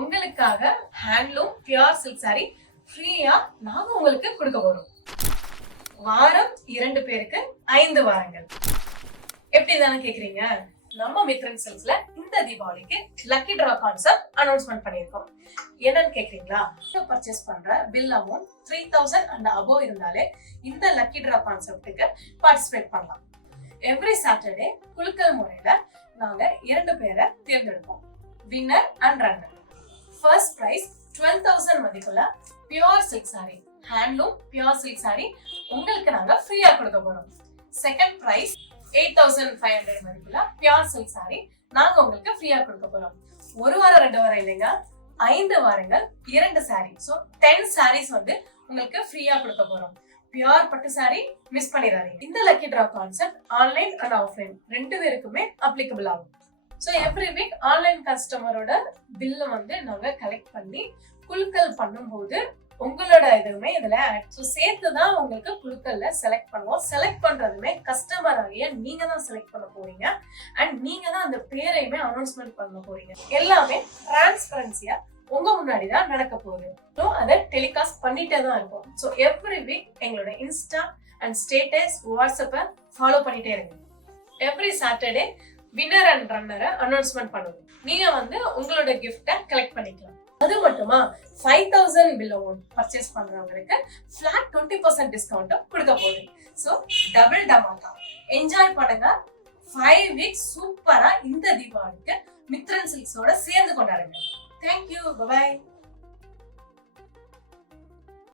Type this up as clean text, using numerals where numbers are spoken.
உங்களுக்காக handloom pure silk sorry ஃப்ரீயா நாங்க உங்களுக்கு கொடுக்க போறோம். வாரம் 2 பேருக்கு 5 வாரங்கள். எப்படி தானே கேக்குறீங்க? நம்ம மித்ரன் சில்க்ஸ்ல இந்த தீபாவளிக்கு லக்கி டிரா கான்செப்ட் அனௌன்ஸ்மெண்ட் பண்ணிருக்கோம். என்னன்னு கேக்குறீங்களா? பர்ச்சேஸ் பண்ற பில் அமௌண்ட் 3000 and above இருந்தாலே இந்த லக்கி டிரா கான்செப்ட்டுக்கு பார்ட்டிசிபேட் பண்ணலாம். எவ்ரி சாட்டர்டே குலுக்கல் முறையில நாங்க 2 பேரை தேர்ந்தெடுப்போம். Winner and runner. First prize 12000 மதிப்புள்ள pure silk sorry, handloom pure silk sorry உங்களுக்கு நாங்க ஃப்ரீயா கொடுக்க போறோம். செகண்ட் பிரைஸ் 8500 மதிப்புள்ள பியூர் சில்க் சாரி நாங்க உங்களுக்கு ஃப்ரீயா கொடுக்க போறோம். ஒரு வாரம் 2 வாரம் இல்லைங்க, 5 வாரங்கள் 2 சாரி. சோ 10 சாரீஸ் வந்து உங்களுக்கு ஃப்ரீயா கொடுக்க போறோம். பியூர் பட்டு சாரி மிஸ் பண்ணிடாதீங்க. இந்த lucky draw concept online and offline 2 பேருக்குமே அப்ளிகபிள் ஆகும். ஸோ எவ்ரி வீக் ஆன்லைன் கஸ்டமரோட பில்லை வந்து நாங்க கலெக்ட் பண்ணி குலுக்கல் பண்ணும்போது உங்களோட இதுவுமே இதுல சேர்த்து தான் உங்களுக்கு குலுக்கல்ல செலக்ட் பண்ணுவோம். செலக்ட் பண்றதுமே கஸ்டமர் ஆகிய நீங்க தான் செலக்ட் பண்ண போறீங்க அண்ட் நீங்க தான் அந்த பேரையுமே அனௌன்ஸ்மெண்ட் பண்ண போறீங்க. எல்லாமே டிரான்ஸ்பரன்சியா உங்க முன்னாடி தான் நடக்க போகுது. ஸோ அதை டெலிகாஸ்ட் பண்ணிட்டே தான் இருக்கும். ஸோ எவ்ரி வீக் எங்களோட இன்ஸ்டா அண்ட் ஸ்டேட்டஸ் வாட்ஸ்அப்பை ஃபாலோ பண்ணிட்டே இருங்க. எவ்ரி சாட்டர்டே வின்னர் அண்ட் ரன்னரை அனௌன்ஸ்மெண்ட் பண்ணுவோம். நீங்க வந்து உங்களோட கிஃப்டை கலெக்ட் பண்ணிக்கலாம். அது மட்டுமா 5000 பில் அமௌண்ட் பர்ச்சேஸ் பண்றவங்களுக்கு ஃபிளாட் 20% டிஸ்கவுண்ட் கொடுக்க போகுது. ஸோ டபுள் டமாக்கா என்ஜாய் பண்ணுங்க. 5 வீக்ஸ் சூப்பரா இந்த தீபாவளிக்கு மித்ரன் சில்க்ஸோட சேர்ந்து கொண்டாடுங்க. Thank you, by.